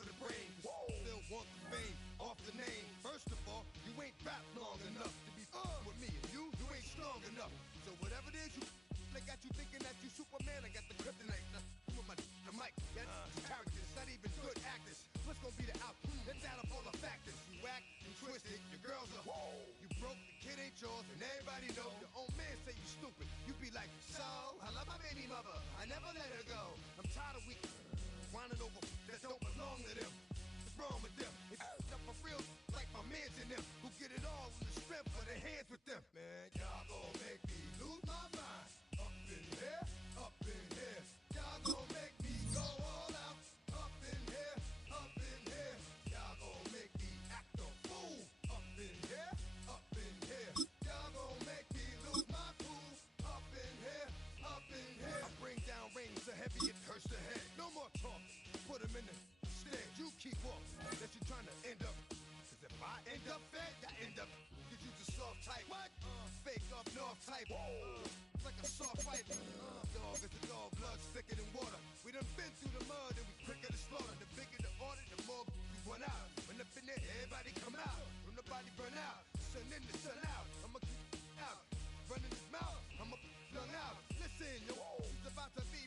for the brain. Still want the fame, off the name. First of all, you ain't rap long enough to be with me. And you ain't strong enough. So whatever it is they got you thinking that you Superman. I got the kryptonite. With the mic, got characters, not even good actors. What's gonna be the outcome? Let's add up all the factors. You whack, you twisted, your girls are you broke, the kid ain't yours, and everybody know. Your own man say you stupid. You be like, so, I love my baby mother, I never let her go. I'm tired of weak whining over that don't belong to them. What's wrong with them? It's up for real, like my mans in them, who get it all in the strength of their hands with them. Man, y'all gon' make me lose my mind. Up in here, up in here. Y'all gon' make me go all out. Up in here, up in here. Y'all gon' make me act a fool. Up in here, up in here. Y'all gon' make me lose my cool. Up in here, up in here. I bring down rain so heavy it hurts the head. No more talk, put him in the stand. You keep walking, that you trying to end up. Cause if I end up fed, I end up. Cause you the soft type. What? Fake up north type. It's like a soft fight. Dog is a dog, blood thicker than water. We done been through the mud and we quicker to slaughter. The bigger the order, the more we run out. When up in there, everybody come out. When the body burn out, sun in the sun out. I'ma keep out. Running his mouth, I'ma flung out. Listen, yo, it's about to be.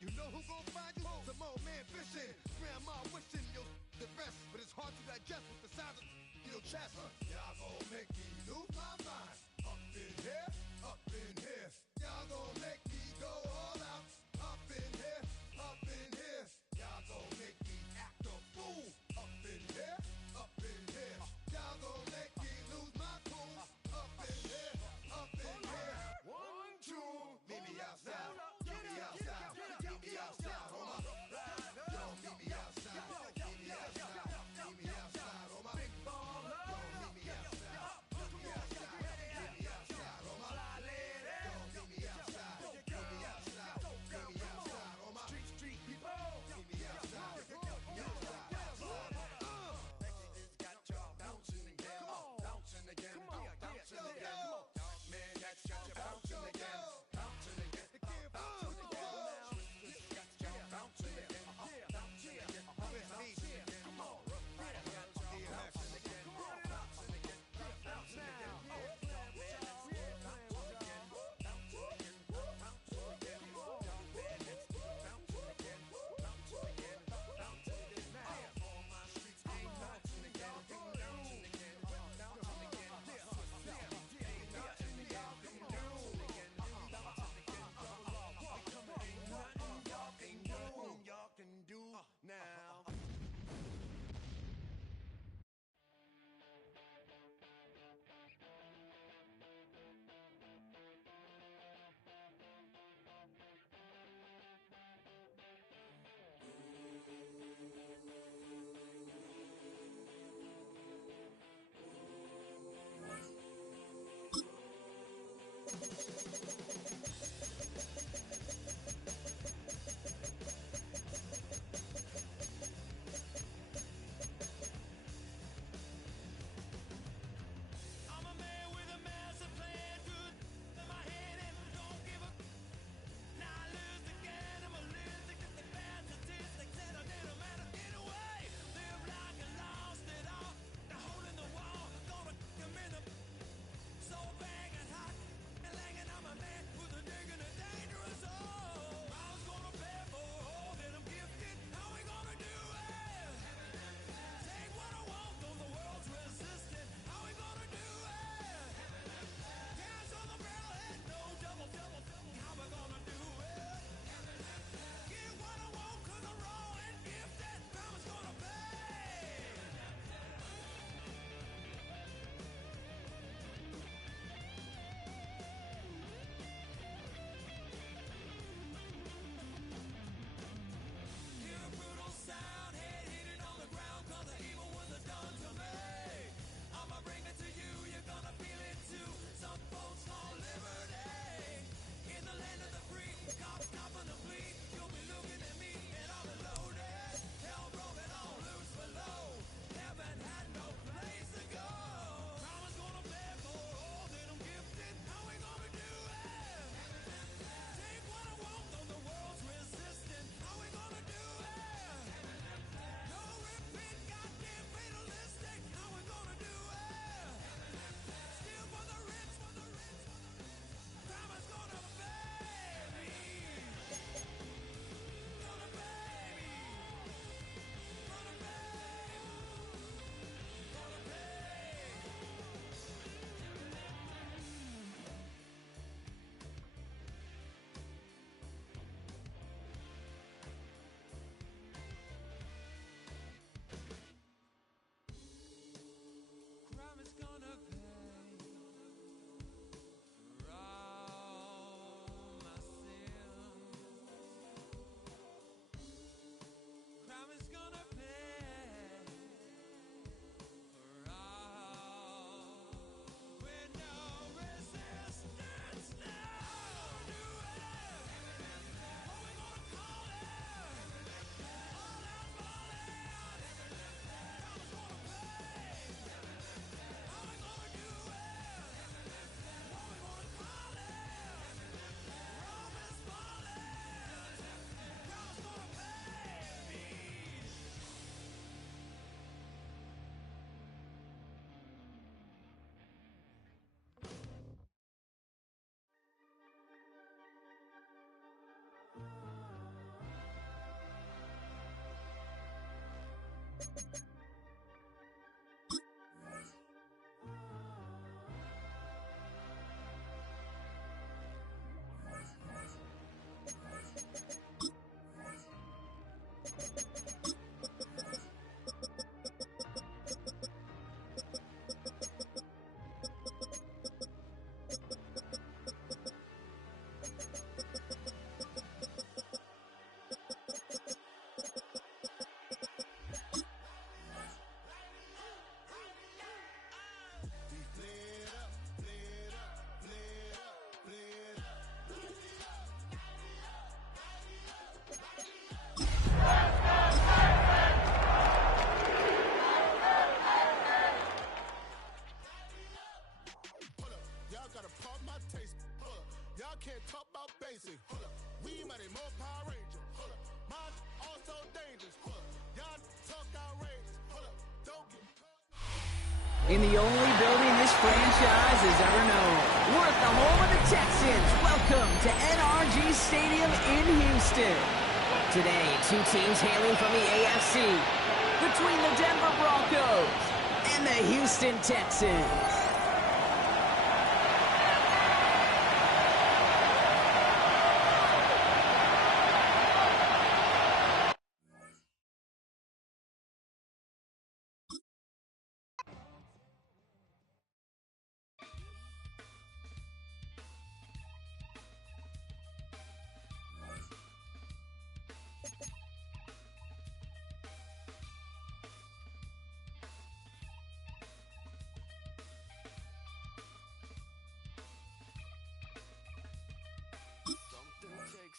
You know who gon' find you? Some old man fishing. Grandma wishing you'll the rest. But it's hard to digest with the sound of your chest. Y'all gon' make me lose my mind. Up in here, up in here. Y'all gon' make me go all out. Up in here, up in here. Y'all gon' make me act a fool. Up in here, up in here. Y'all gon' make me lose my cool. Up in here, up in here. 1, 2, meet me outside. Meet me outside. Meet me outside, on my yo, meet me outside. Meet me outside. Meet me outside, on my big baller. Yo, meet me outside. Can't talk about basic. We mighty more Power Ranger. Mine also dangerous. Y'all talk outrageous. Don't get in the only building this franchise has ever known. We're at the home of the Texans. Welcome to NRG Stadium in Houston. Today, two teams hailing from the AFC. Between the Denver Broncos and the Houston Texans.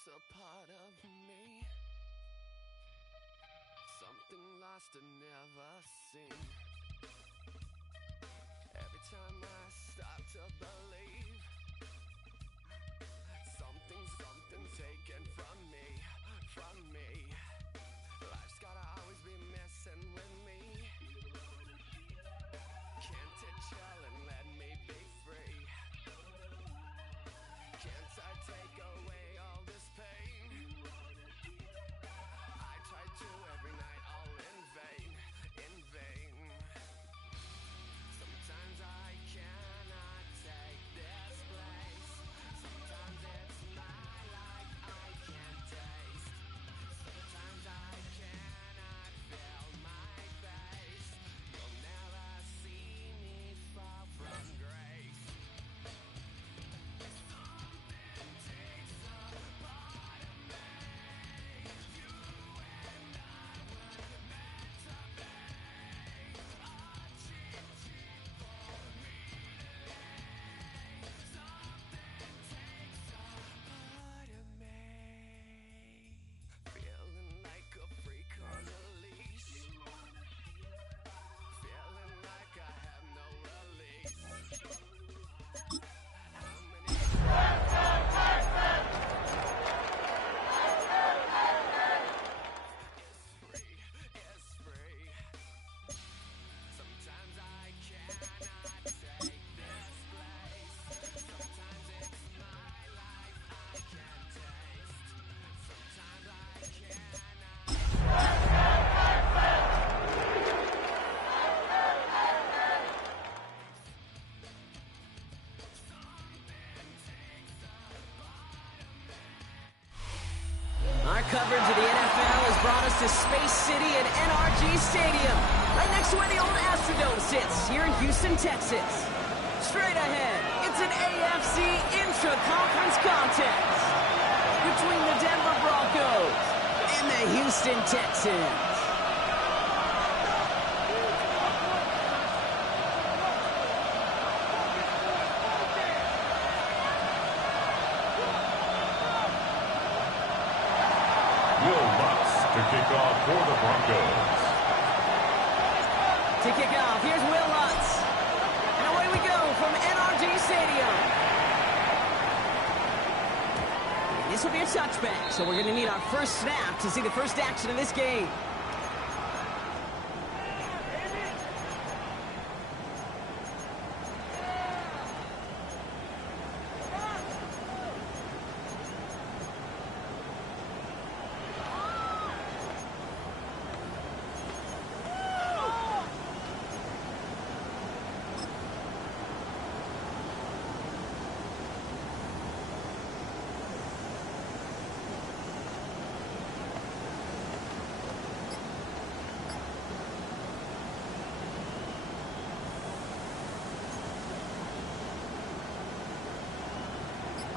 A part of me, something lost and never seen. Every time I start to believe, something taken from me. Life's gotta always be messing with me. Can't it chill and let me be free? Can't I take away all this pain? I try to every night, all in vain. Sometimes I cannot take this place. Sometimes it's my life I can't taste. Sometimes I cannot feel my face. You'll never see me fall from grace. Our coverage of the NFL has brought us to Space City and NRG Stadium, right next to where the old Astrodome sits, here in Houston, Texas. Straight ahead, it's an AFC intra-conference contest between the Denver Broncos and the Houston Texans. To kick off for the Broncos. To kick off, here's Will Lutz. And away we go from NRG Stadium. And this will be a touchback, so we're going to need our first snap to see the first action of this game.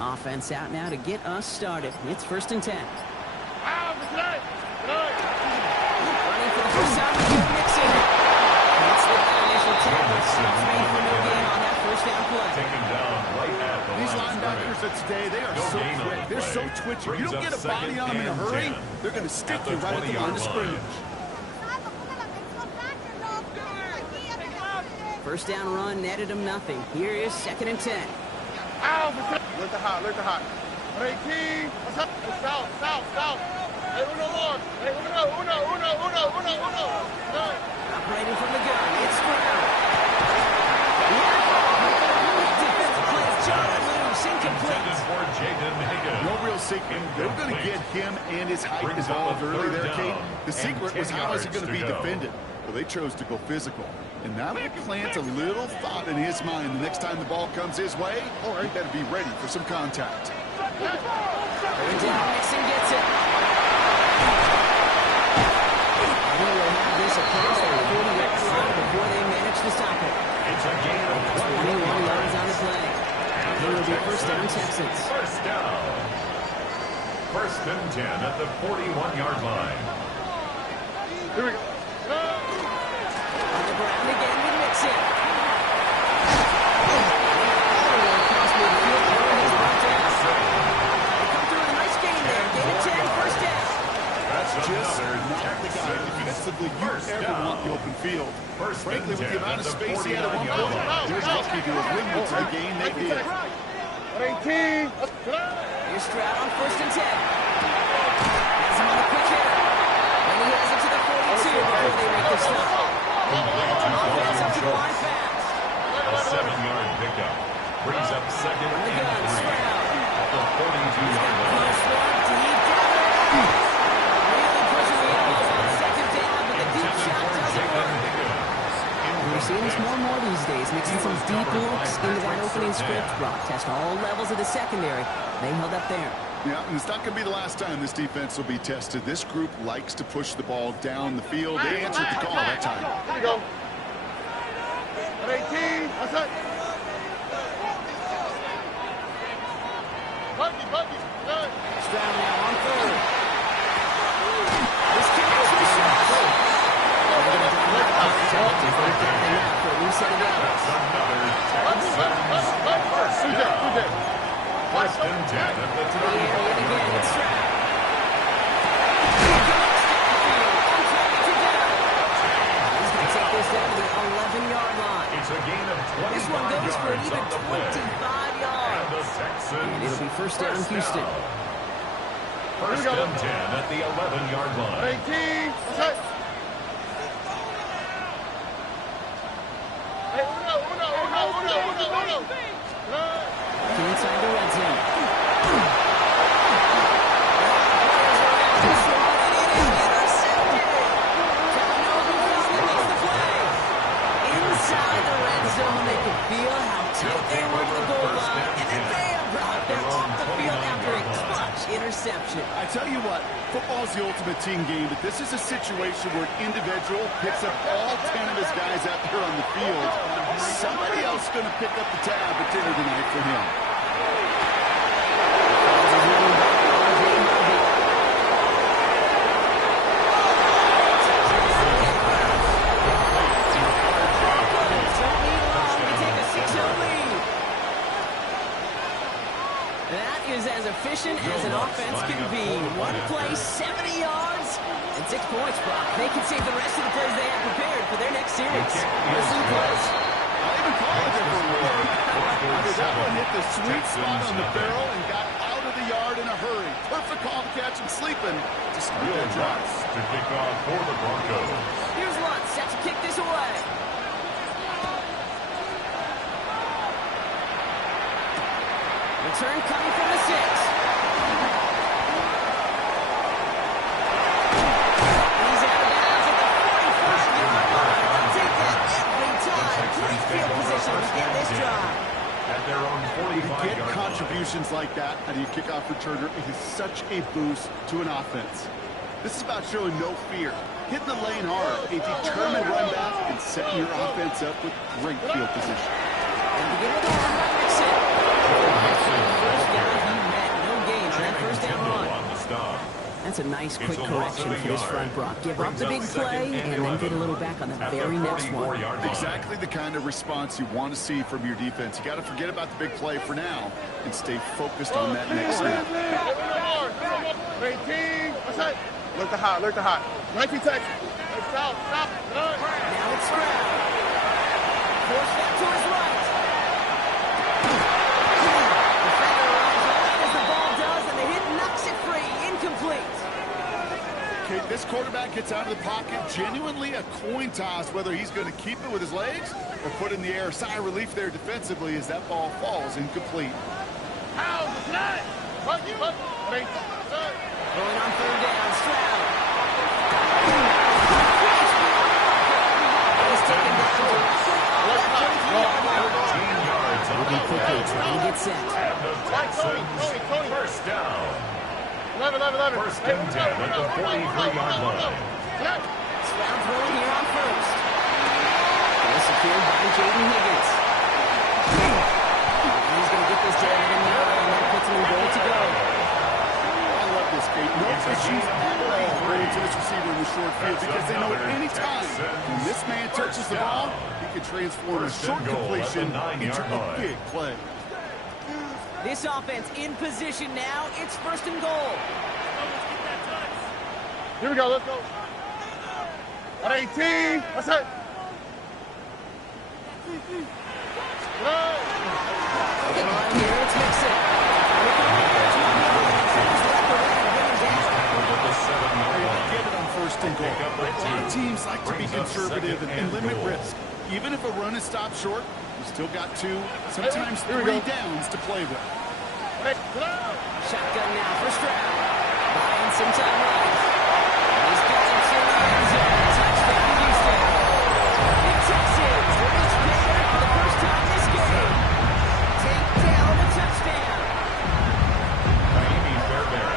Offense out now to get us started. It's 1st and 10. Running for the first time, Mixon. That's the initial tackle. Stops made for no gain on that first down play. Taken down right at the These line of linebackers of today, they are so quick. They're so twitchy. You don't get a body on them in a hurry, they're going to stick you right at the line of scrimmage. First down run netted him nothing. Here is 2nd and 10. Look the hot, look the hot. Hey, team. What's up? South, south, south. Hey, uno more. Hey, uno. Operating from the gun. It's Stroud. Defensive play is John loose. Incomplete. for Jaden Higgins. No real secret. They were going to get him and his height involved early there, Kate. The secret was how is he going to be defended? Well, they chose to go physical. And that will plant a little thought in his mind the next time the ball comes his way, or he better be ready for some contact. Mixon gets it. He will have this across the 40-yard line before they manage to stop it. It's a gain of 21 yards on the play. It will be first down, Texans. First down. 1st and 10 at the 41-yard line. Here we go. On the ground again with Mixon. They come through with a nice gain there. Gain of 10, first down. That's Just another not the guy defensively you ever want the open field. Frankly, with the amount of space he had at one point, they're lucky to have limited to the gain they did. 18. Here's Stroud on 1st and 10. Has him on a quick hitter. And he has it to the 42 before they make the stop. Offense up to the line fast. A 7-yard pickup. Brings up 2nd and 3 at the 42-yard line. First one, deep down there. Really pushing the elbows on 2nd down, but the deep shot doesn't work. We're seeing this more and more these days, mixing some deep looks into that opening script. Brock test all levels of the secondary. They held up there. Yeah, and it's not going to be the last time this defense will be tested. This group likes to push the ball down the field. They answered the call that time. Here we go. 18. What's that? Bucky. Stroud now on 3rd. This kick is the shot. For a reset of downs. Who's that? 1st and 10 at the 20-yard Again, line. it's Stroud. He's going to take this down to the 11-yard line. It's a gain of 25 This one goes for an yards even on the play. 25 yards. And the Texans. And it'll be first down, Houston. First and 10 at the 11-yard line. 18. What's that? Hey, uno. Inside the red zone. Inside the red zone, they can feel how tight they were to the goal line, and then bam, Brock, they're off the field after a clutch interception. I tell you what, football's the ultimate team game, but this is a situation where an individual picks up all 10 of his guys out there on the field. Somebody else is going to pick up the tab at dinner tonight for him. That is as efficient as an offense can be. One play, 70 yards, and 6 points, Brock. They can save the rest of the plays they have prepared for their next series. Listen to plays. I even call it different word. That one hit the sweet spot on the barrel and got out of the yard in a hurry. Perfect call to catch him sleeping. Just like Will that drive. Lutz to kick off for the Broncos. Here's Lutz, set to kick this away. Return coming from the 6. He's out of bounds at the 45-yard line. They'll take that every time. Great field position to get this drive. At their own You get 45-yard line. contributions like that out of your kickoff returner. It is such a boost to an offense. This is about showing no fear, hitting the lane hard, a determined run back, and setting your offense up with great field position. And begin with the run by Mixon. First down he met. No gain on that first down run. That's a nice quick correction for this front, Brock. Give up the big play and then get a little back on the very next one. Exactly the kind of response you want to see from your defense. You got to forget about the big play for now and stay focused on that next snap. 18. What's that? Look the hot. Look the hot. 19 Texas. Stop. Stop. Now it's Stroud. Force that to his right. Defender arrives late as the ball does, and the hit knocks it free. Incomplete. Okay, this quarterback gets out of the pocket, genuinely a coin toss whether he's going to keep it with his legs or put it in the air. Sigh of relief there defensively as that ball falls incomplete. How's it not? Going on third down, Stroud. He's taken down moving quickly, trying to get set. First down. 11. First and 10 at the 43-yard line. Stroud throwing here on first. Well secured by Jaden Higgins. He's going to get this down to 9, and that puts him in goal to go. I love this, Kate. No issues at all running to this receiver in the short field because they know at any time when this man touches the ball, he can transform a short completion into a big play. This offense in position now. It's first and goal. Here we go. Let's go. At 18. What's that? Here it's Mixon. Get it on first and goal. A lot of teams like to be conservative and limit risk. Even if a run is stopped short, you still got 2, sometimes 3 downs to play with. Shotgun now for Stroud. Buying some time right. He's got it to the end zone. Touchdown, Houston. The Texans reach payback for the first time this game. Take down the touchdown.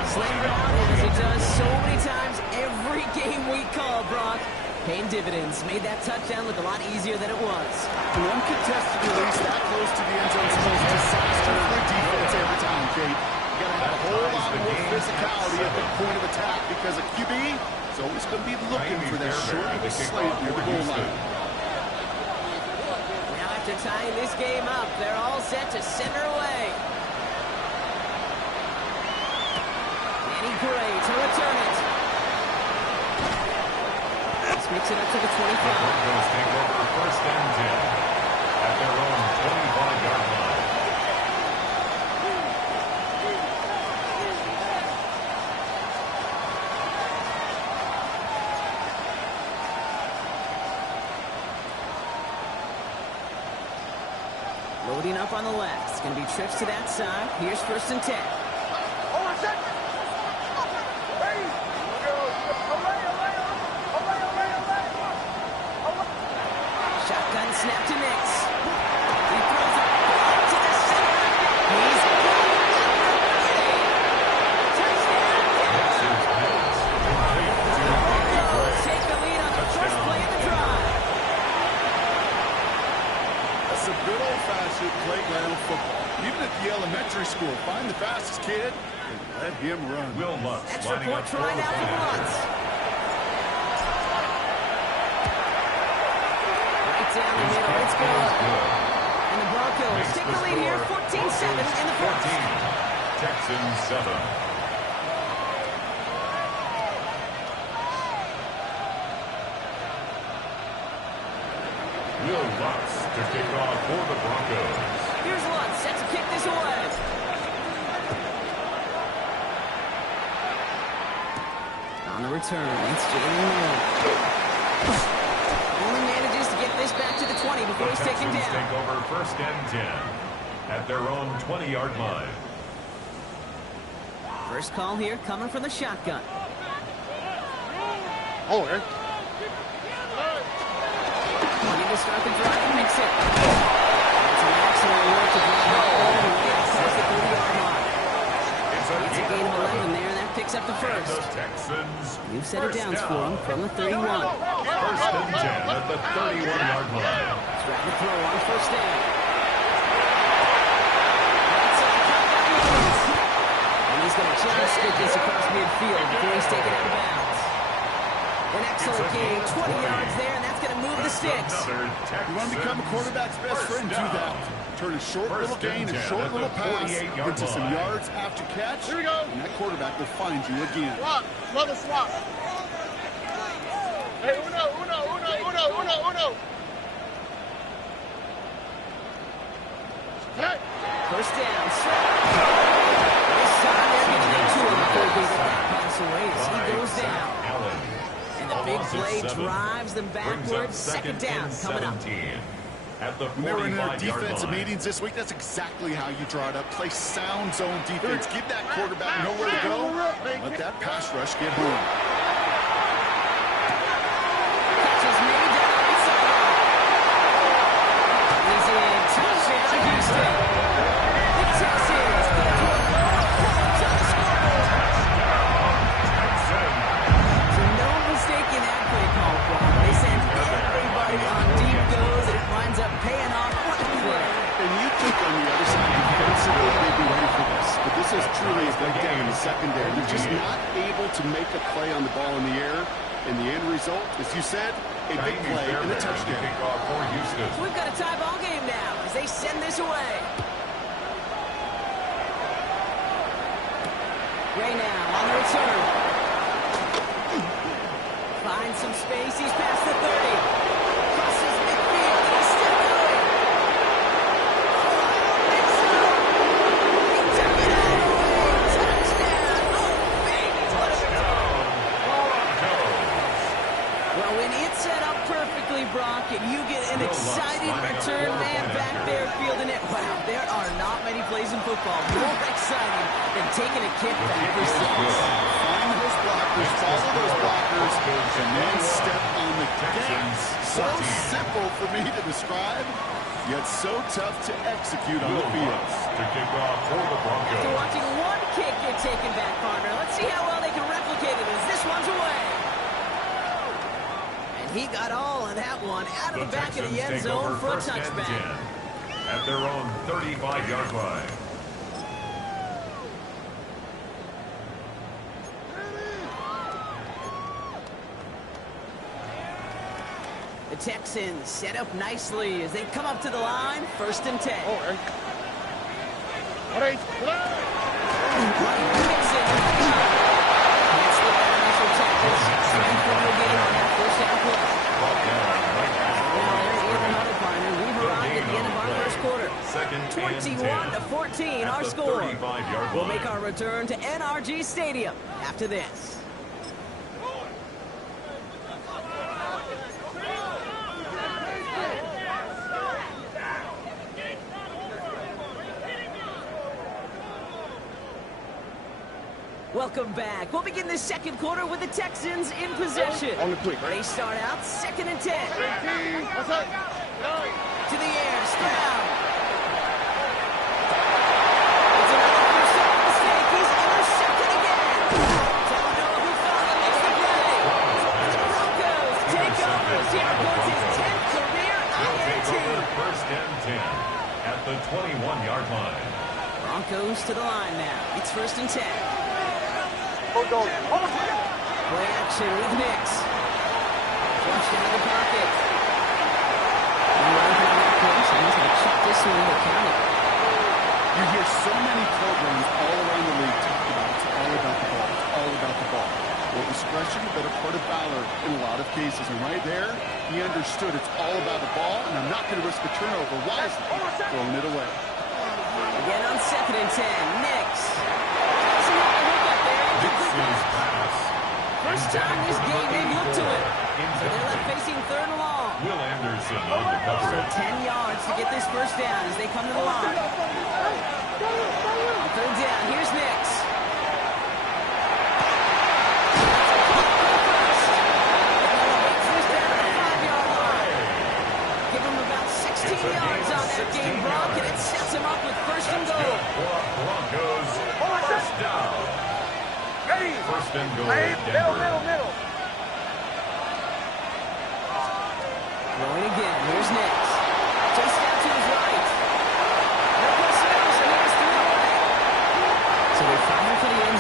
Slammed down as it does so many times every game we call, Brock. Paying dividends. Made that touchdown look a lot easier than it was. The uncontested release that close to the end zone is a disaster for a defense every time, Kate. You got to have a whole lot more physicality at the point of attack because a QB is always going to be looking for that short of a slant near the goal line. Now after tying this game up, they're all set to send her away. Danny Gray to return it. Makes it up to the 25. Broncos take over first and 10 at their own 25-yard line. Loading up on the left. It's going to be trips to that side. Here's first and 10. Shotgun snap to Nix. He throws it right to the center. He's got it. Touchdown. Broncos take the lead on the first play of the drive. That's a good old-fashioned playground football. Even at the elementary school, find the fastest kid and let him run. Will Lutz Extra lining point up for try the now for pass. Lutz. Down the middle, it's good. And the Broncos take the lead here, 14-7 in the first. 14, Texans 7. Will Lutz to kick off for the Broncos. Here's Lutz, set to kick this away. On the return, it's Jalen Moore. Only manages to get this back to the 20 before he's taken down. Take over first and 10 at their own 20-yard line. First call here coming from the shotgun. Oh, man. Wanting to start the drive and mix it. It's an excellent work to drive all the way across the 30-yard line. It's a gain of 11 there, and that picks up the first. The Texans. New set of downs for him from the 31. First and 10 at the 31-yard line. Trying to throw on first down. going to just get this across midfield before he's taken out of bounds. An excellent game, 20 yards there, and that's going to move the sticks. You want to become a quarterback's best friend, do that. Turn a short little gain, a short little pass into some yards after catch. Here we go. And that quarterback will find you again. Swap. Another swap. Hey, uno. Hey. First down, this time they're getting into him before they get that pass away as he goes down. And the big play drives them backwards. Second down coming up. At the When they were in their 45-yard defensive line. meetings this week, that's exactly how you draw it up. Play sound zone defense. Give that quarterback nowhere to go. Let that pass rush get home. Catch is made down the sideline. He's in. Touchdown, Houston. The Texans get to a points on the scoreboard. So no mistake in that play call, Brock. They send everybody on deep goes, and it winds up paying off. What a play. And you think on the other side, defensively, they'd be ready for this. But this is truly a breakdown in the secondary. They're just not able to make a play on the ball in the air. And the end result, as you said, a big play and a touchdown. Kickoff for Houston. We've got a tie ball game now as they send this away. Ray now on the return. Finds some space. He's past the 30. Crosses midfield and he's still going. He took it all the way. Touchdown. Oh, baby. What a return. Well, when it's set up perfectly, Brock, and you get an exciting return man back there fielding it, wow, there are not many plays in football more exciting than taking a kick back for six. Find those blockers, follow those blockers, and then step on the gas. So simple for me to describe, yet so tough to execute on the field. To kick off for the Broncos. After watching one kick get taken back, partner, let's see how well they can replicate it as this one's away. And he got all of that one out of the back of the end zone for a touchback. At their own 35-yard line. The Texans set up nicely as they come up to the line, 1st and 10. Mixon. Can't slip that initial tackle. 7-point gain on that first down play. Well, there's even another partner. We've arrived at the end of our first quarter. 21-14, our score. We'll make our return to NRG Stadium after this. Welcome back. We'll begin the second quarter with the Texans in possession. On the quick. They start out 2nd and 10. What's up? To the air, Stroud. It's another first down mistake. He's intercepted again. Talanoa Hufanga makes the play. The Broncos take over. Here goes his 10th career INT. First and 10 at the 21-yard line. Broncos to the line now. It's 1st and 10. Play action with Nix. Flushed into the pocket. He's going to check this one in the county. You hear so many programs all around the league talk about it's all about the ball. It's all about the ball. Well, discretion, the better part of valor in a lot of cases. And right there, he understood it's all about the ball, and I'm not going to risk a turnover wisely, throwing it away. Again on 2nd and 10. Nix. First time this game they've looked to it. So they're left facing 3rd and long. Will Anderson on the cover. So 10 yards to get this first down as they come to the line. On 3rd down, here's Nix. First down at the 5-yard line. Give him about 16 yards on that game, Brock, and it sets him up with 1st and goal. Broncos first down. First and goal. Middle. Going again. Here's Nix. Just out to his right. No personnel, so here's 3 away. So they fire for the end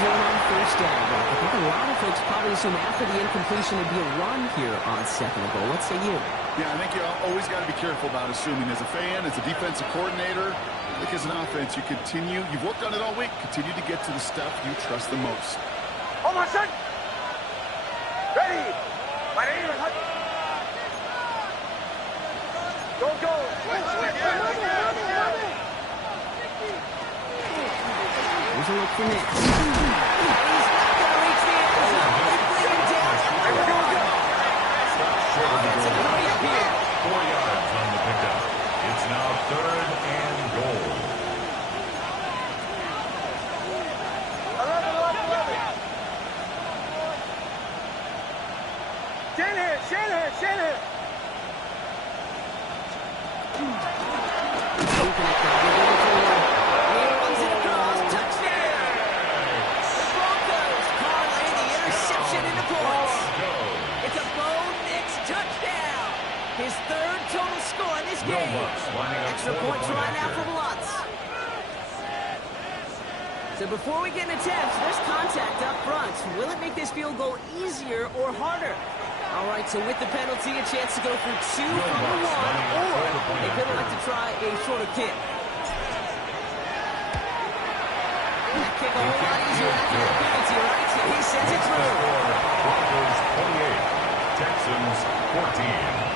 probably assume after the incompletion it'd be a run here on second and goal. What say you? Yeah, I think you always got to be careful about assuming. As a fan, as a defensive coordinator, I think as an offense, you've worked on it all week, continue to get to the stuff you trust the most. Oh, my son! Ready! My name is... Go, go! Here's a look for Nick. He's not going to reach the end zone. He's bleeding down. That's a hurry up here. 4 yards on the pickup. It's now 3rd and goal. 11. Shanahan. His 3rd total score in this game. Extra point try now from Lutz. So before we get into attempts, there's contact up front. Will it make this field goal easier or harder? All right, so with the penalty, a chance to go for 2 from the 1, or they could like to try a shorter kick. That kick a whole lot easier after the penalty, right? He sends it through. Broncos 28, Texans 14.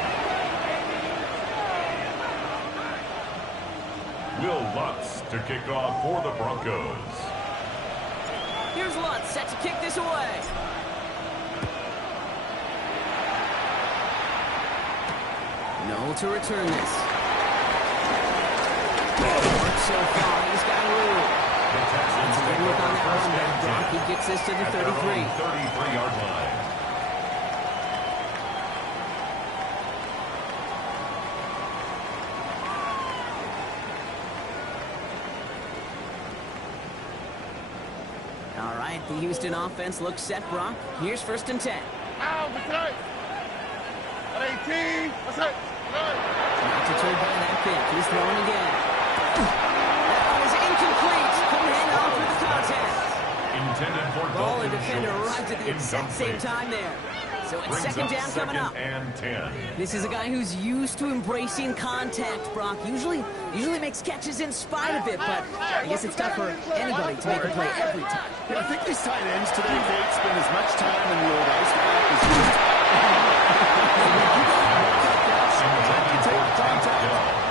Will Lutz to kick off for the Broncos. Here's Lutz set to kick this away. No to return this. So far, he's got room. The Texans Take a look on that one back. Brock, he gets this to the 33. 33-yard line. All right, the Houston offense looks set, Brock. Here's 1st and 10. What's that? 18. What's that? Not deterred by that pick. He's throwing again. That one is incomplete. Couldn't hang on for the contest. Intended for Ball and Dalton defender Schultz. arrived at the exact same time there. So it's Brings 2nd down coming up. 2nd and 10. This is a guy who's used to embracing contact, Brock. Usually makes catches in spite of it, but I guess it's tough for anybody to make a play every time. Yeah, I think these tight ends today, Kate, spend as much time in the old ice pack as used.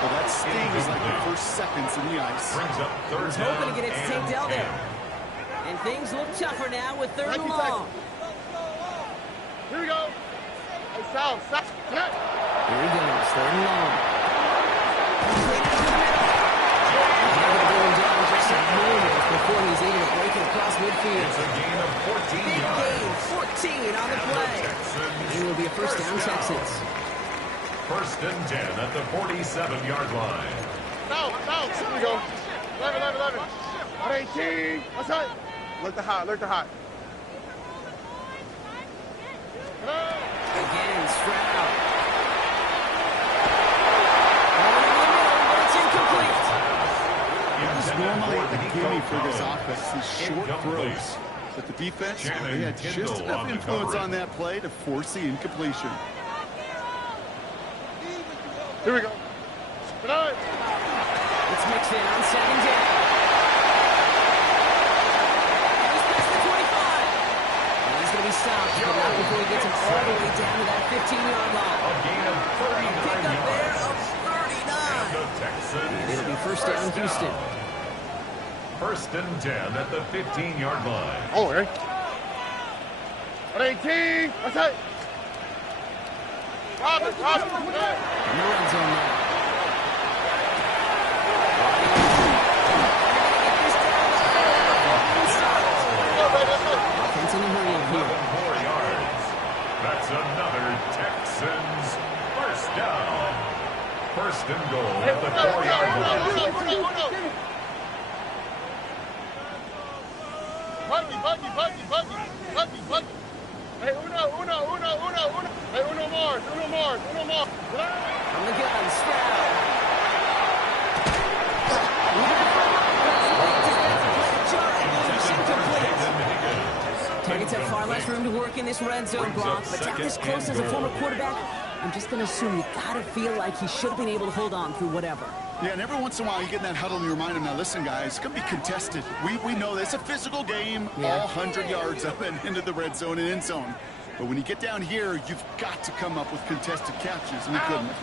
Well, that sting is like the first seconds in the ice. Brings up 3rd He's down. hoping to get it to take Dell there. And things look tougher now with 3rd and long. Here we go. Hey, Sal. Here he goes, 3rd and long. Before he's able to break it across midfield. It's a gain of 14 Big yards. gain, 14 on the play. And it will be a 1st down, Texans. 1st and 10 at the 47-yard line. No. Here we go. 11. 18. What's that? Look the hot. Again, Stroud. But it's incomplete. It's normally a gimme for this offense, these short throws. But the defense, they had just enough influence on that play to force the incompletion. Here we go. It's mixed in on 2nd down. He's past the 25. And he's going to be stopped, but not before he gets him all the way down to that 15-yard line. A gain of 39 Pick up there yards. of 39. The Texans. It'll be 1st down, Houston. 1st and 10 at the 15-yard line. Oh, okay. 18. What's that? Robert. In the red zone now. Offense in a hurry up here. 4 yards. That's another Texans 1st down. 1st and goal at the 4-yard line. Buggy. Hey, uno. Hey, uno more. From the gun, Stroud. Targets have far less room to work work in this red zone, Brock, but down this close as a former quarterback, I'm just going to assume you got to feel like he should have been able to hold on through whatever. Yeah, and every once in a while you get in that huddle and you remind him, now listen, guys, it's going to be contested. We know this. It's a physical game, all 100 yards up and into the red zone and end zone. But when you get down here, you've got to come up with contested catches, and he couldn't.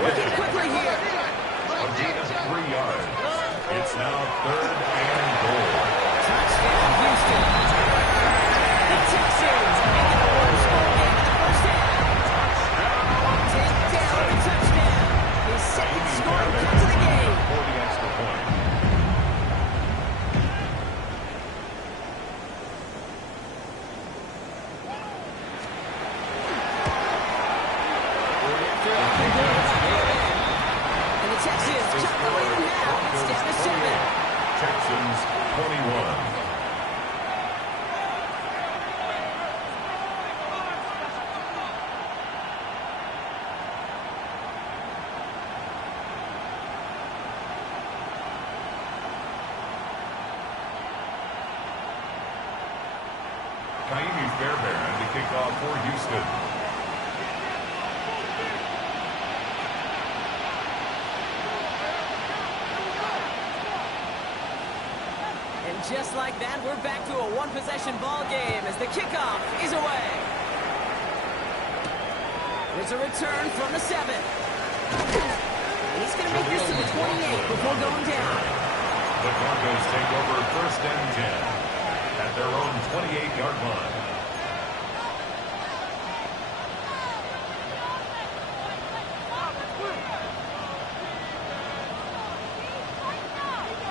Working quickly here. A gain of 3 yards. It's now 3rd and goal. Touchdown, Houston. The Texans make it a one-score game in the first half. Take down the touchdown. His second scoring cut to the game. For the extra point. And the Texans cut the lead in half. It's down to 7. Texans 21. Kaimi Fairbairn to kick off for Houston. And just like that, we're back to a one-possession ball game as the kickoff is away. There's a return from the 7. He's going to make this to the 28 before going down. The Broncos take over 1st and 10 at their own 28-yard line.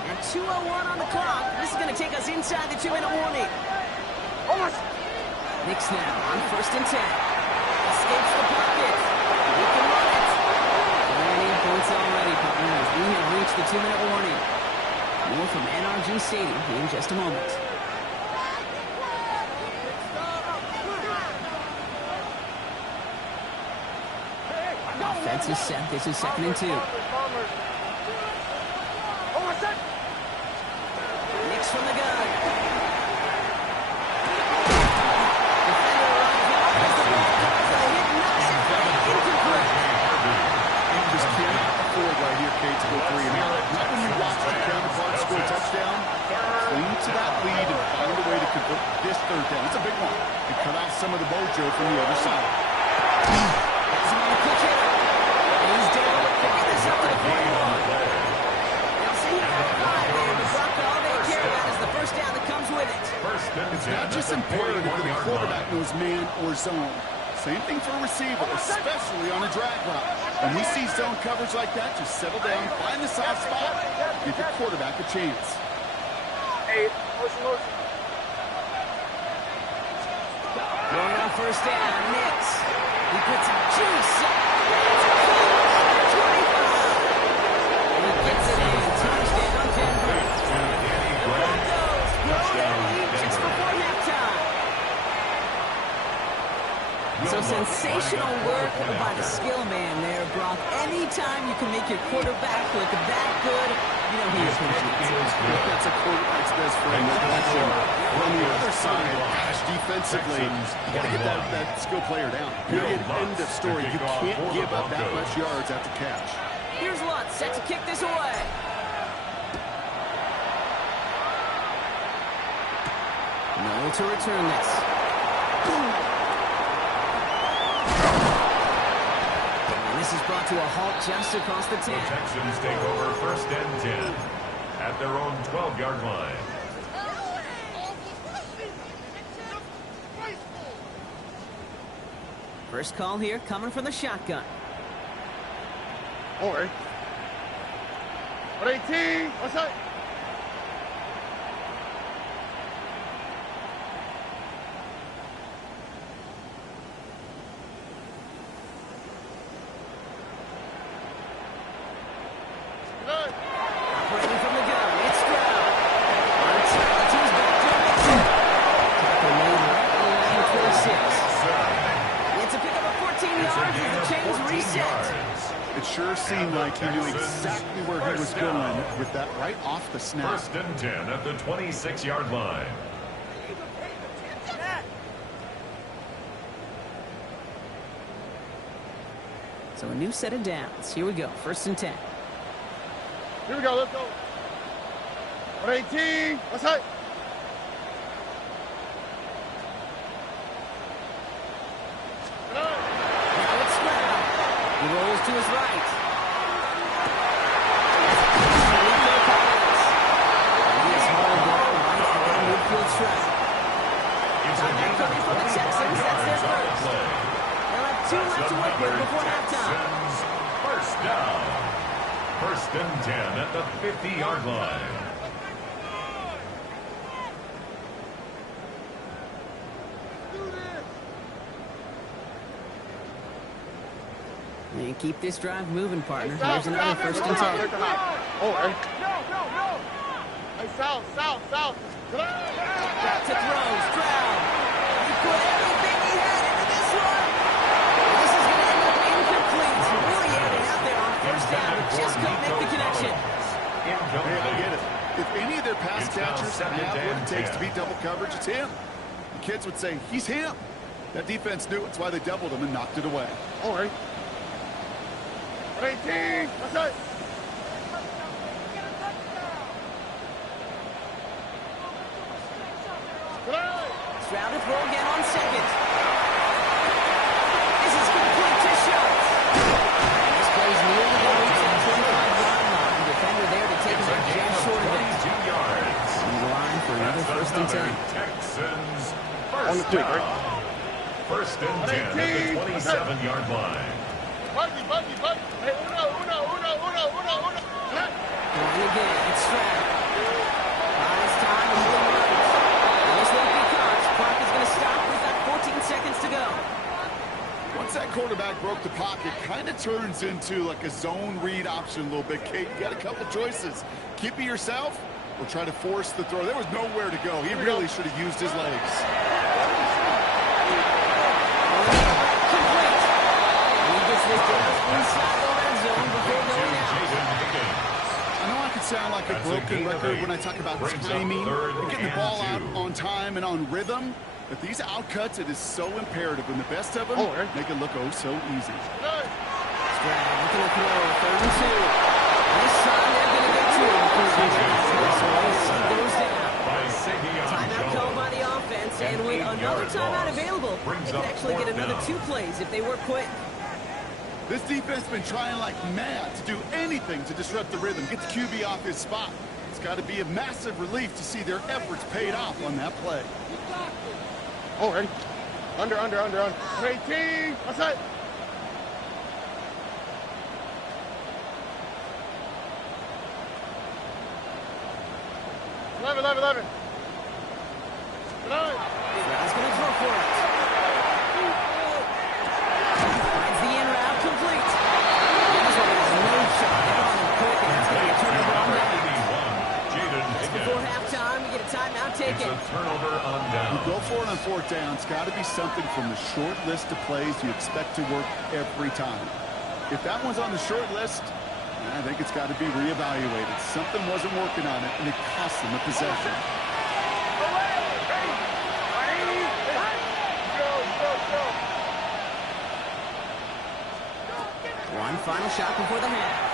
And 2:01 on the clock. This is going to take us inside the 2-minute warning. Knicks now on 1st and 10. Escapes the pocket. He can run it. 28 points already, partners. We have reached the 2-minute warning. More from NRG Stadium in just a moment. Offense is set. This is 2nd and 2. Knicks from the gun. Defender arrives out as the ball comes to the hit, knocks it back, incomplete. You just cannot afford right here, Kate, to go 3 and out. Not when you watch your counterpart score a touchdown. Cling to that lead and find a way to convert this 3rd down. It's a big one. And cut off some of the mojo from the other side. Has him on a quick hit. And he's down. Picking this up to the 41. They'll see him at 5 there, but Bronco, all they care about is the first down that comes with it. First and It's 10 not just at the important if the 41-yard quarterback line. knows man or zone. Same thing for a receiver, especially on a drag route. When we see zone coverage like that, just settle down, find the soft spot, give your quarterback a chance. Going on 1st down, Knicks. He puts a juice. It's close. 25. He gets it in. Touchdown, Denver. The Broncos grow their lead just before halftime. So sensational work by the skill man there, Brock. Anytime you can make your quarterback look that good, you know he appreciates it. That's a quarterback's best friend. That's him. On the other side, gosh, defensively, you got to get that skill player down. Period. End of story. You can't give up that much yards after catch. Here's Lutz set to kick this away. No to return this. And this is brought to a halt just across the 10. The Texans take over 1st and 10 at their own 12-yard line. First call here coming from the shotgun. Don't worry. 118. What's up? Operating from the gun, it's Stroud. On top, he's back to Mixon. Tackle made right along the 26. It's a pickup of 14 yards as the chains reset. It seemed like he knew exactly where he was going with that right off the snap. 1st and 10 at the 26-yard line. So a new set of downs. Here we go. 1st and 10. Here we go. Let's go. 118. Let's hit. Now it's Stroud. He rolls to his right. This hard ball right around midfield track. Timeout coming from the Texans. That's their first. They'll have 2 left to work with before halftime. First down. 1st and 10 at the 50-yard line. And keep this drive moving, partner. Here's another 1st and 10. Oh, hey. Hey, south. Back to throw. Stroud. He put everything he had into this one. This is going to end up incomplete. Really had it out there on 1st down, but just couldn't make the connection. Hey, I get it. If any of their pass catchers have what it takes to beat double coverage, it's him. The kids would say, he's him. That defense knew it's why they doubled him and knocked it away. All right. 18. Let's hit. Stroud to throw again on 2nd. This is complete to Schultz. And this plays nearly going to the 25-yard line. Defender there to take him just short of it. 22 yards. On the line for another 1st and 10. Texans On the first quick, down. right? 1st and 10 at the 27-yard line. Buggy. Hey, uno. Going again, it's Stroud. Last time, and really right. And this won't be caught. Clock is going to stop. We've got 14 seconds to go. Once that quarterback broke the pocket, kind of turns into like a zone read option a little bit. Kate, you got a couple choices. Keep it yourself or try to force the throw. There was nowhere to go. He really should have used his legs. Complete. He gets this down inside the red zone before going out. I know I can sound like a broken record when I talk about timing and getting the ball out on time and on rhythm, but these outcuts, it is so imperative, and the best of them make it look oh so easy. Stroud looking to throw, 3rd and 2. This time they're going to get to him. So goes down. Timeout called by the offense, and with another timeout available, they can actually get another 2 plays if they work quick. This defense has been trying like mad to do anything to disrupt the rhythm, get the QB off his spot. It's got to be a massive relief to see their efforts paid off on that play. Oh, ready. Under. 18. What's that? Eleven. Stroud's going to throw for it. Finds the in route complete. This one has no shot. They're on him quick, and it's going to be a turnover on down. Just before halftime, we get a timeout taken. It's a turnover on down. You go for it on 4th down. It's got to be something from the short list of plays you expect to work every time. If that one's on the short list, I think it's got to be reevaluated. Something wasn't working on it, and it cost them a possession. One final shot before the half.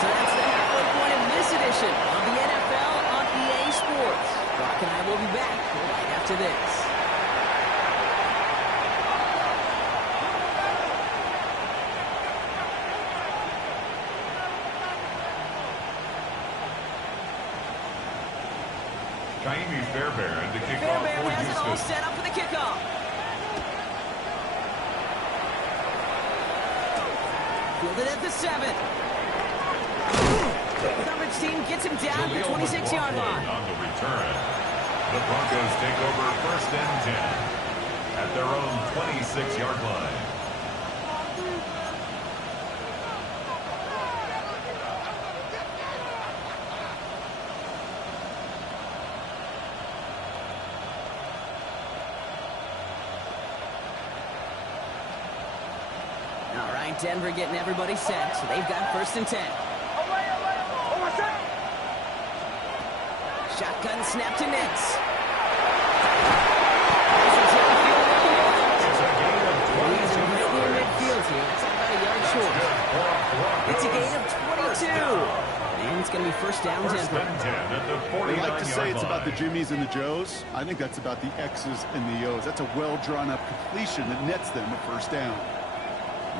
So that's the halfway point of this edition of the NFL on EA Sports. Brock and I will be back right after this. Fairbairn to kick off Fairbairn for has it all Houston. set up for the kickoff. Fielded at the 7. Coverage team gets him down at the 26-yard line. On the return, the Broncos take over 1st and 10 at their own 26-yard line. All right, Denver getting everybody set, so they've got 1st and 10. Shotgun snap to Nix. He's right near midfield here. It's about a yard short. It's a gain of 22. And it's going to be 1st down, Denver. They like to say it's about the Jimmies and the Joes. I think that's about the X's and the O's. That's a well-drawn-up completion that nets them a 1st down.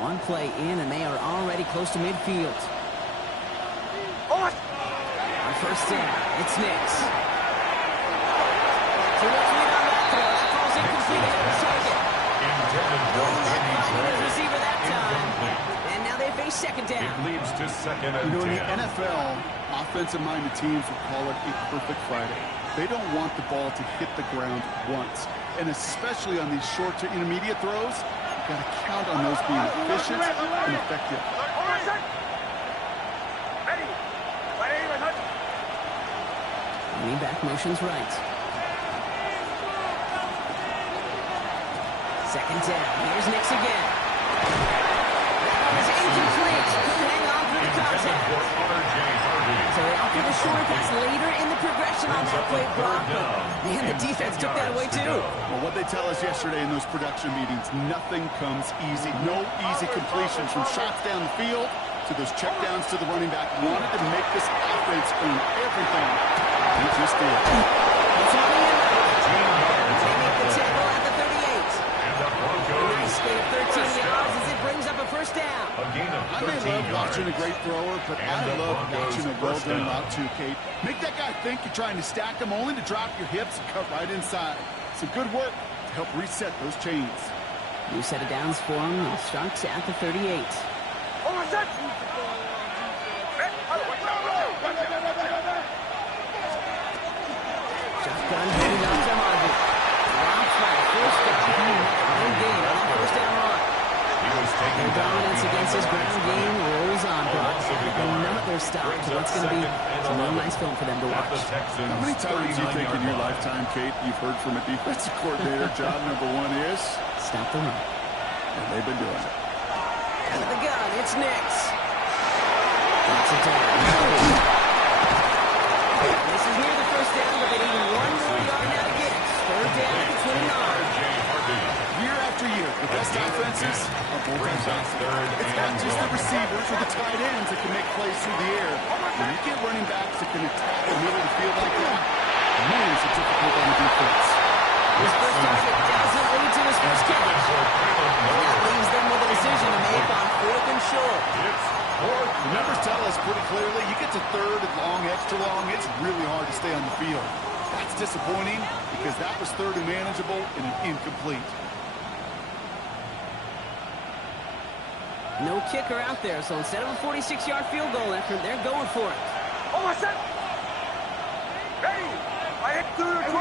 One play in, and they are already close to midfield. On 1st down, it's Nix. So let's read on that throw. That ball's incomplete ahead of the target. Receiver that time. And now they face 2nd down. It leads to 2nd and 10. You know, in the NFL, offensive-minded teams will call it a perfect Friday. They don't want the ball to hit the ground once. And especially on these short to intermediate throws, you've got to count on those being efficient and effective. Lean back motions right. 2nd down. Here's Nix again. That one is incomplete. Couldn't hang on through the contact. So they offer the short pass later in the progression on that play, Brock. Man, the defense took that away too. Well, what they tell us yesterday in those production meetings, nothing comes easy. No easy completions from shots down the field to those checkdowns to the running back. Wanted to make this offense earn everything. He just did. It's on the end. They make the tackle at the 38. Nice gain of 13 yards as it brings up a 1st down. I may love watching a great thrower, but I love watching a well-done route too, Kate. Make that guy think you're trying to stack him only to drop your hips and cut right inside. Some good work to help reset those chains. New set of downs for him. It starts at the 38. Shotgun handing off to Harvey. Drops by 1st down. No gain on that 1st down run. Their dominance against his ground game rolls on, Brock. Another stop to what's going to be some real nice film for them to watch. How many times do you think in your lifetime, Kate, you've heard from a defensive coordinator, job number 1 is? Stop the run. And they've been doing it. Out of the gun, it's Nix. That's a down. This is near the 1st down, but they need 1 more yard now to get it. 3rd down at the 29. Year after year, the best offenses are both on. It's not just the receivers or the tight ends that can make plays through the air. When you get running backs that can attack the middle of the field like that, man, it's a difficult on the defense. His 1st target doesn't lead to his 1st catch. And that leaves them with a decision to make on 4th and short. The numbers tell us pretty clearly, you get to 3rd and long, extra long, it's really hard to stay on the field. That's disappointing because that was 3rd and manageable and an incomplete. No kicker out there, so instead of a 46-yard field goal effort, they're going for it. Ready? I hit through the 12.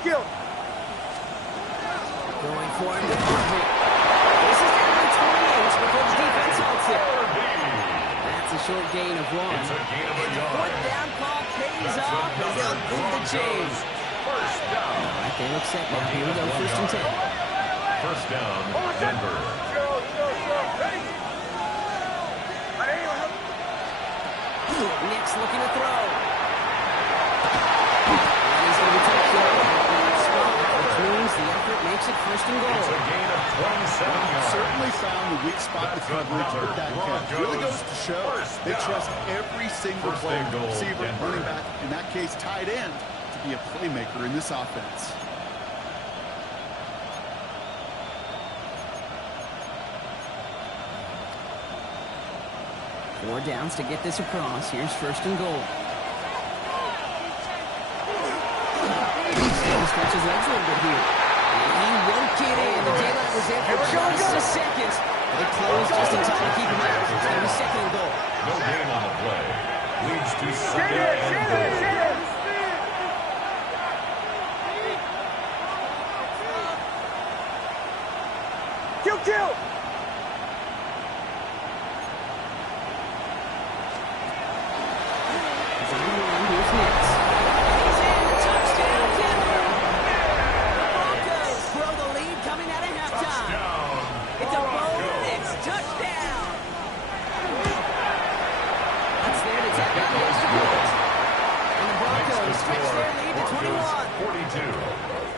Kill. Going for him to Harvey. This is down to 28 before the defense halts it. That's a short gain of 1. And the 4th down call pays off as they'll move the chains. All right, they look set now. Here we go, 1st and 10. 1st down, Denver. Nix looking to throw. And he's going to be touched out, which means the effort makes it 1st and goal. It's a gain of 27 yards. Certainly found the weak spot in the coverage with that catch. Really goes to show they trust every single player, receiver, running back, in that case tight end, to be a playmaker in this offense. Four downs to get this across. Here's 1st and goal. Stretch his legs a little bit here. And he won't get in. The daylight was in for just a second. But it closed just in time to keep him out. It's going to be 2nd and goal. No gain on the play. Leads to 2nd and goal. Kill!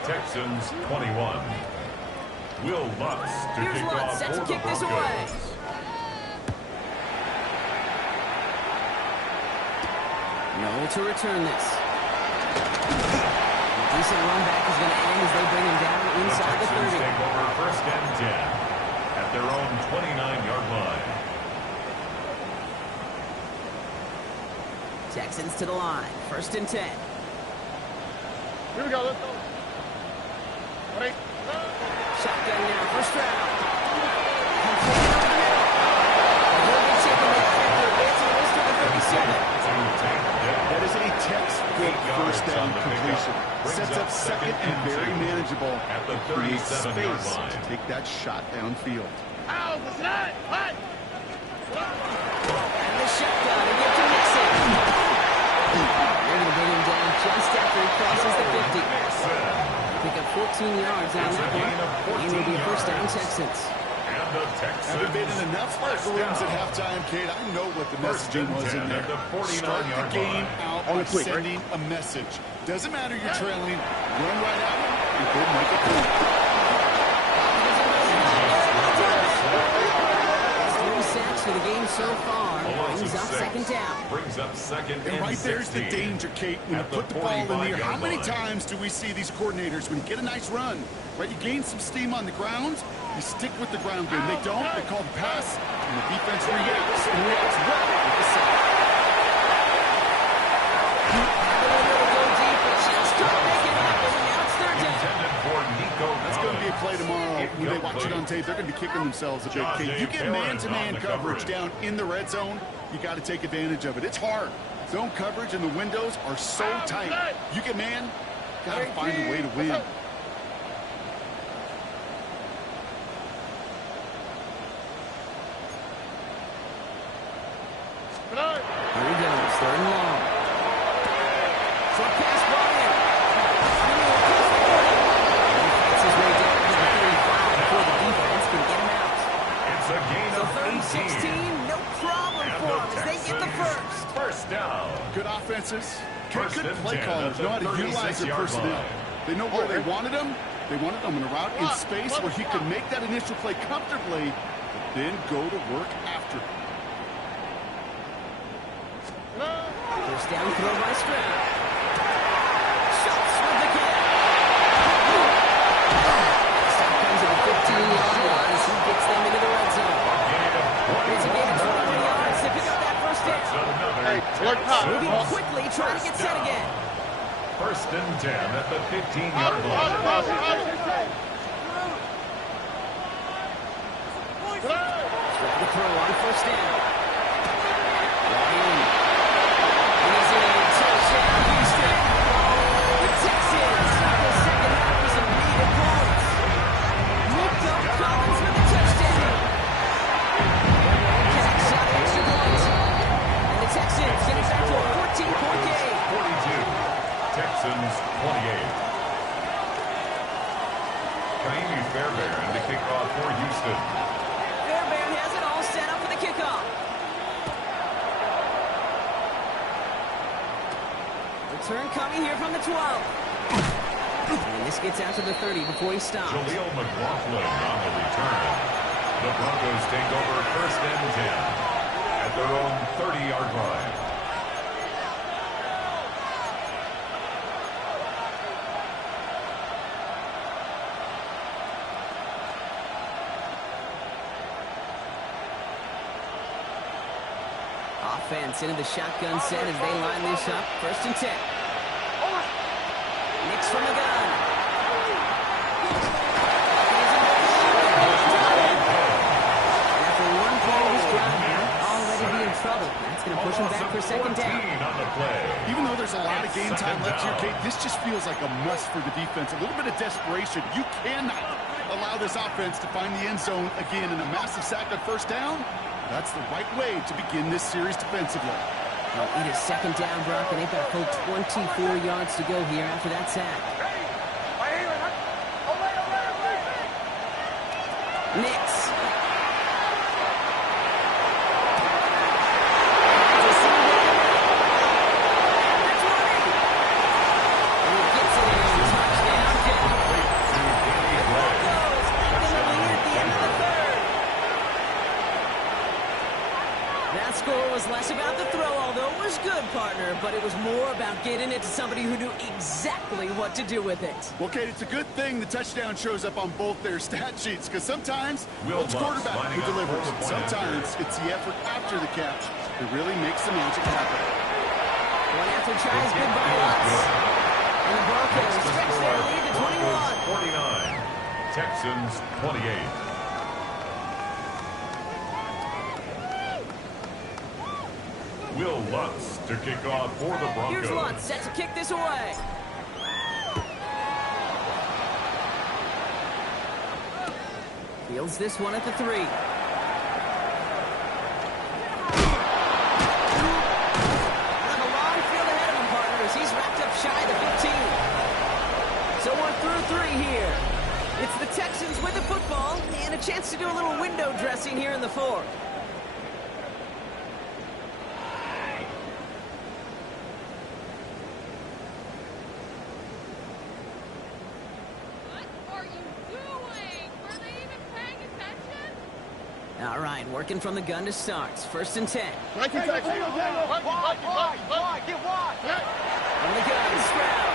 Texans 21. Will Lutz to Here's kick Lutz, off set for to the kick this away. Broncos. No to return this. A decent run back is going to end as they bring him down inside the 30. Take over first and 10 at their own 29-yard line. Texans to the line. First and 10. Here we go. Let's go. Ready? Shotgun now. First round. Completed over the middle. He'll be taking the after advancing this to the 37. That is a textbook first down completion. Sets up second and very manageable. At the Creates 37-yard space line. to take that shot downfield. Ow, what's that? What? And the shotgun to get to Mixon. They're going to bring him down just after he crosses the 50. Pick up 14 yards on that one. Game will be first down Texans. And the Texans. Having been in enough locker rooms at halftime, Kate, I know what the messaging was in there. Start the game out by sending a message. Doesn't matter you're trailing, run right at him and go make a point. 3 sacks for the game so far. Brings up second down. Brings up second And right there's the 16. danger, Kate. When you At the put the ball in the air, how 45-yard many line. times do we see these coordinators, when you get a nice run, right, you gain some steam on the ground, you stick with the ground game. They don't, they call the pass, and the defense reacts, and reacts well with the sack. Go deep, but just couldn't make it happen. Now it's third down. Intended for Nico. That's going to be a play tomorrow. When they watch it on tape, they're going to be kicking themselves a bit. Kate, you get man-to-man coverage down in the red zone, you got to take advantage of it. It's hard. Zone coverage and the windows are so tight. You get man, got to find a way to win. Here he goes, third and long. Short pass brought in. He fights his way down to the 35 before the defense can get him out. It's a gain So of third and 18. 16, no problem And for the him as they get the Texans first. First down. Good offenses, First good and play 10 callers at the know how to utilize their 36-yard personnel. line. They know where they wanted them. They wanted them in a route in space where he could make that initial play comfortably, but then go to work after. First down throw by Stroud. Schultz with the kick. Stop comes at the 15-yard line as he gets them into the red zone. It's a gain of 20 yards to pick up that first down. Hey, work hot. Moving quickly, trying to get set again. First and 10 at the 15-yard line. Trying to throw on first down. Ryan. He's in. Touchdown, Houston. The Texans start the second half with some needed points. Nico Collins with a touchdown. Cats out an extra point. And the Texans get it back to a 14-point game. 42. Texans 28. Kaimi Fairbairn to kick off for Houston. Fairbairn has it all set up for the kickoff. Return coming here from the 12. And this gets out to the 30 before he stops. Jaleel McLaughlin on the return. The Broncos take over first and 10 at their own 30-yard line. Offense into the shotgun set as they line this up. First and 10. Knicks from the gun. And after one play of this drive, might already be in trouble. That's going to push him back for second down. On the play. Even though there's a lot of game time left here, Kate, this just feels like a must for the defense. A little bit of desperation. You cannot allow this offense to find the end zone again in a massive sack on first down. That's the right way to begin this series defensively. Well, it is second down, Brock, and they've got a full 24 yards to go here after that sack. Knicks. And he gets it in. Touchdown, Denver. but it was more about getting it to somebody who knew exactly what to do with it. Well, Kate, it's a good thing the touchdown shows up on both their stat sheets, because sometimes it's quarterback who delivers. Sometimes it's the effort after the catch that really makes the magic happen. One after tries, good by Lutz. And the Broncos stretch their lead to 21. 49. Texans 28. Will Lutz to kick off for the Broncos. Here's Lutz set to kick this away. Fields this one at the 3. A long field ahead of him, partners. He's wrapped up shy of the 15. So we're through 3 here. It's the Texans with the football and a chance to do a little window dressing here in the 4th. All right, working from the gun to start. 1st and 10. Wide, get wide. From the gun, Stroud.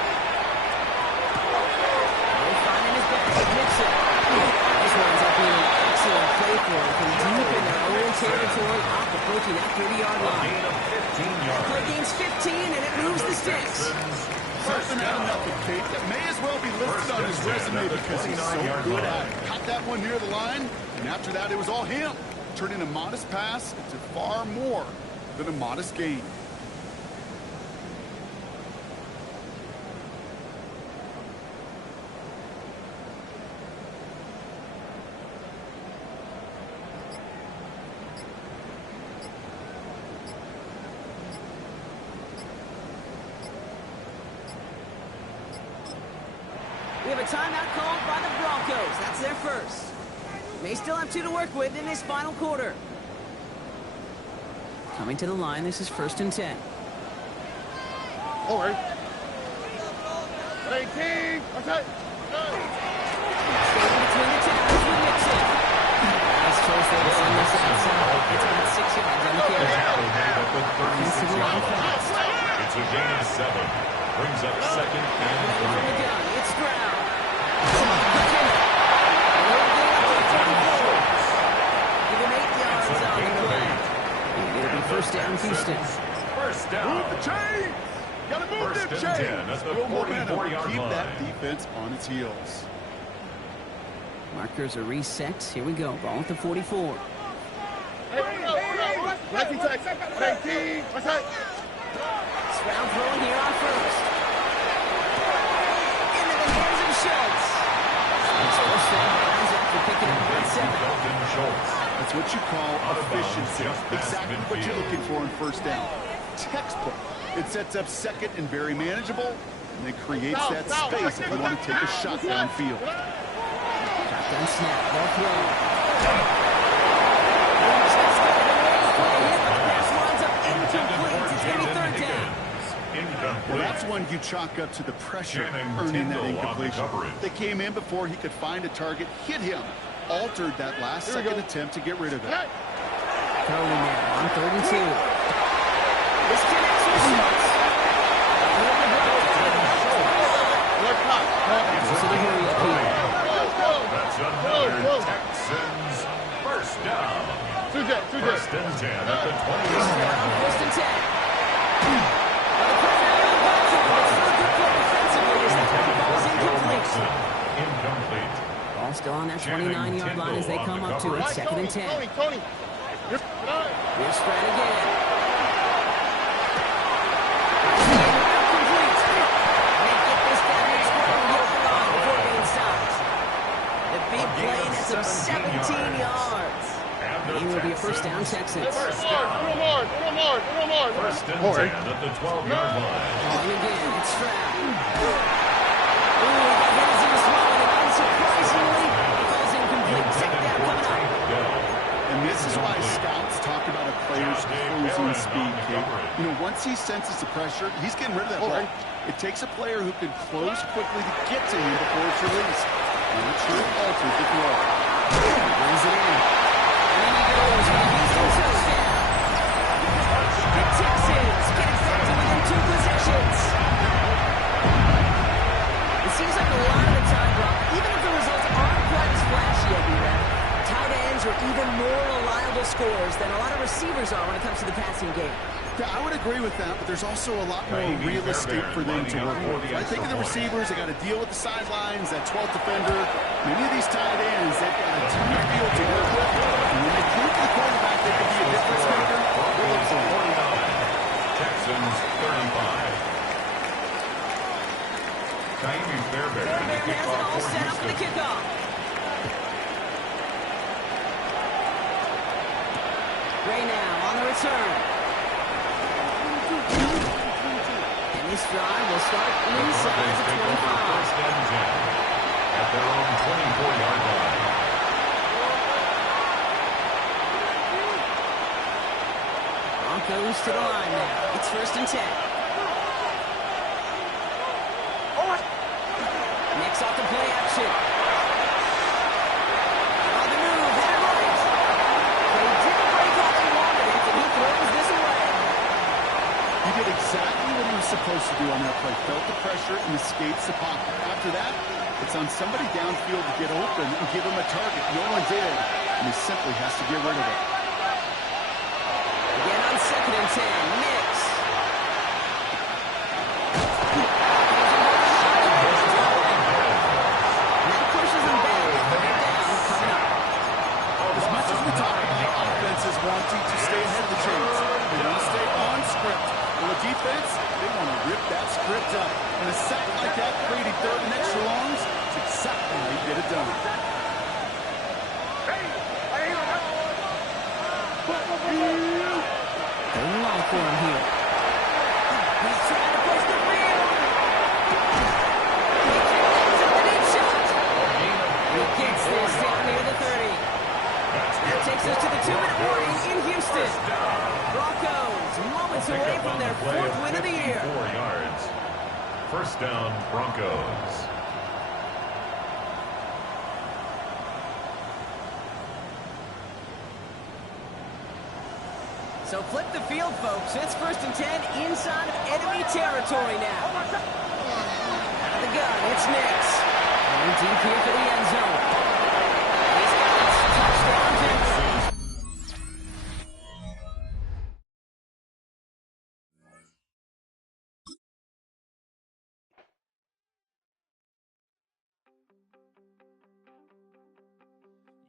Finding his back, Mitchell. This winds up being an excellent play for him from deep in their own territory, off approaching that 30-yard line. Gain of 15 yards. Play gains 15, and it moves the sticks. Something out of nothing, Kate, that may as well be listed on his resume because he's so good at it. Caught that one near the line, and after that, it was all him. Turning a modest pass into far more than a modest gain. We have a timeout called by the Broncos. That's their first. May still have 2 to work with in this final quarter. Coming to the line, this is 1st and 10. Over. 18. Okay. Staying between the tackles with Mixon. Nice choice there to send this outside. It's about 6 yards on the carry. Offensive line fast. It's a gain of 7. Brings up 2nd and From the 3. gun, it's Stroud. Give him 8 yards on the play. It'll be 1st down, Houston. First down. Move the chains! Gotta move them 1st and 10 chains! at the Build momentum. 44-yard Keep line. that defense on its heels. Markers are reset. Here we go. Ball at the 44. 19. Okay. Stroud throwing here on 1st. Into the hands of Schultz. He's 1st down after picking up on 7. Dalton Schultz. That's what you call efficiency. just past Exactly what you're midfield. looking for in 1st down. Textbook. It sets up 2nd and very manageable, and then creates that space if you want to take a shot downfield. Shotgun snap. Ball throw. Pass winds up incomplete. It's going to be 3rd down. Well, that's one you chalk up to the pressure Shannon earning that Tindall on the incompletion. coverage. They came in before he could find a target, hit him, altered that last second attempt to get rid of it. Throwing now on 3rd and 2. This connects with Schultz. So the hurry up here. That's another Texans first down. 1st and 10 at the 21-yard line. 1st and 10. Defensively as the play falls incomplete. Incomplete. Ball still on that 29-yard line as they come up to it. 2nd and 10. Tony. Here's Stroud again. Complete. They get this down and Stroud will get the line before being stopped. The big play, and that's up 17 yards. He will be a 1st down, Texans. First down. A little more. 1st and 10 at the 12-yard line. Calling again, it's Stroud. Ooh, that hits him this moment, and unsurprisingly, it falls incomplete. 2nd down coming up. And this is why scouts talk about a player's closing speed, Kate. You know, once he senses the pressure, he's getting rid of that ball. It takes a player who can close quickly to get to him before it's released. And it sure alters the throw. Brings it in. And then he goes for the Houston touchdown. The Texans get it back to within 2 scores than a lot of receivers are when it comes to the passing game. Yeah, I would agree with that, but there's also a lot more real estate for them to work with. I think of the receivers, they got to deal with the sidelines, that 12th defender. Many of these tight ends, they've got a ton of field to work with. And when they prove to the quarterback they can be a difference maker, we'll look for it. Texans 35. Fairbairn has it all set up for the kickoff. Gray now on the return. And this drive will start inside the 25. First and 10 at their own 24-yard line. Broncos to the line now. It's first and 10. Next off the play action. On the move, headed right. They didn't break how they wanted it, and he throws this away. He did exactly what he was supposed to do on that play. Felt the pressure and escapes the pocket. After that, it's on somebody downfield to get open and give him a target. No one did, and he simply has to get rid of it. Again on second and 10, Nix. Wanting to stay ahead of the chains. They want to stay on script. Well, the defense, they want to rip that script up. And a sack like that, creating third and extra longs, it's exactly how you get it done. Going long for him here. He's trying to push the field. He connects with the deep shot. He gets this down near the 30. That takes us to the 2-minute warning in Houston. Broncos moments away from their 4th win of the year. 4 yards. First down, Broncos. So flip the field, folks. It's first and 10 inside of enemy territory now. Out of the gun, it's Nix. Going deep here for the end zone. He's got it. Touchdown, Texans.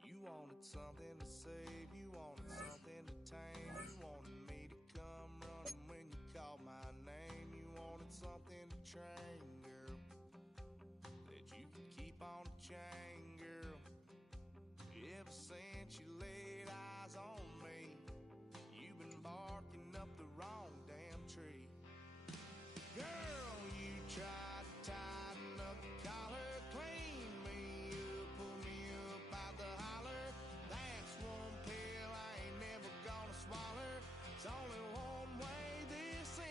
You wanted something to save, you wanted something to tame, you wanted me to come running when you called my name, you wanted something to train.